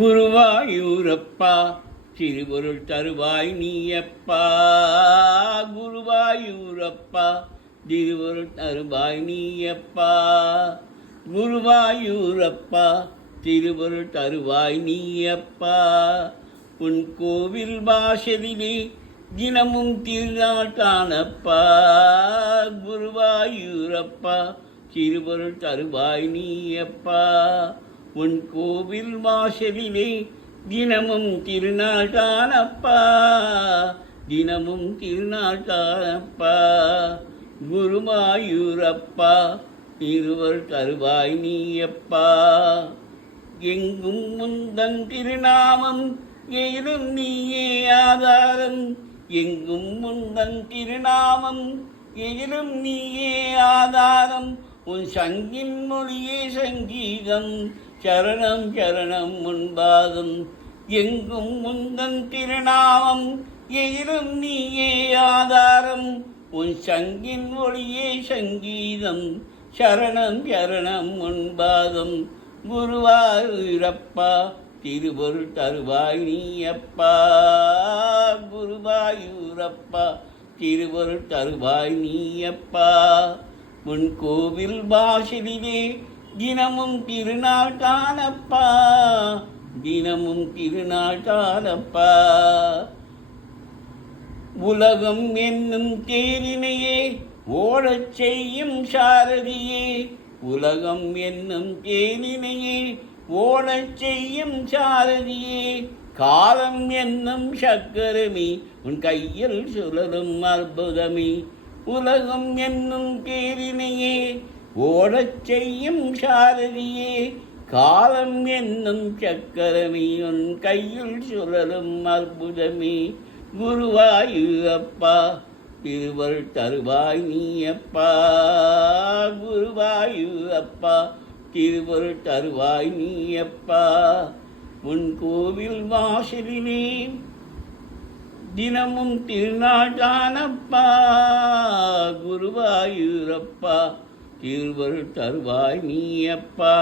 குருவாயூரப்பா திருவருள் தருவாய் நீயப்பா. குருவாயூரப்பா திருவருள் தருவாய் நீயப்பா. குருவாயூரப்பா திருவருள் தருவாய் நீயப்பா. உன் கோவில் வாசலிலே தினமும் திருநாள் காணப்பா. குருவாயூரப்பா திருவருள் தருவாய் நீயப்பா. உன் கோவில் வாசலிலே தினமும் திருநாள் காணப்பா. தினமும் திருநாள் காணப்பா. குருவாயூரப்பா திருவருள் தருவாய் நீயப்பா. எங்கும் முந்தன் திருநாமம் எயிலும் நீயே ஆதாரம். எங்கும் முந்தன் திருநாமம் எயிலும் நீயே ஆதாரம். உன் சங்கின் மொழியே சங்கீதம் சரணம் சரணம் முன்பாதம். எங்கும் முந்தன் திருநாமம் எயிலும் நீயே ஆதாரம். உன் சங்கின் ஒளியே சங்கீதம் சரணம் சரணம் முன்பாதம். குருவாயூரப்பா திருவருள் தருவாய் நீயப்பா. குருவாயூரப்பா திருவருள் தருவாய் நீயப்பா. உன் கோவில் வாசலிலே தினமும் திருநாள் காணப்பா. தினமும் திருநாள் காணப்பா. உலகம் என்னும் தேரினையே ஓடச் செய்யும் சாரதியே. உலகம் என்னும் தேரினையே ஓடச் செய்யும் சாரதியே. காலம் என்னும் சக்கரமே உன் கையில் சுழலும் அற்புதமே. உலகம் என்னும் தேரினையே ஓடச் செய்யும் சாரதியே. காலம் என்னும் சக்கரமே உன் கையில் சுழலும் அற்புதமே. குருவாயூரப்பா திருவருள் தருவாய் நீயப்பா. குருவாயூரப்பா திருவருள் தருவாய் நீயப்பா. உன் கோவில் வாசலிலே தினமும் திருநாள் காணப்பா. குருவாயூரப்பா திருவருள் தருவாய் நீயப்பா.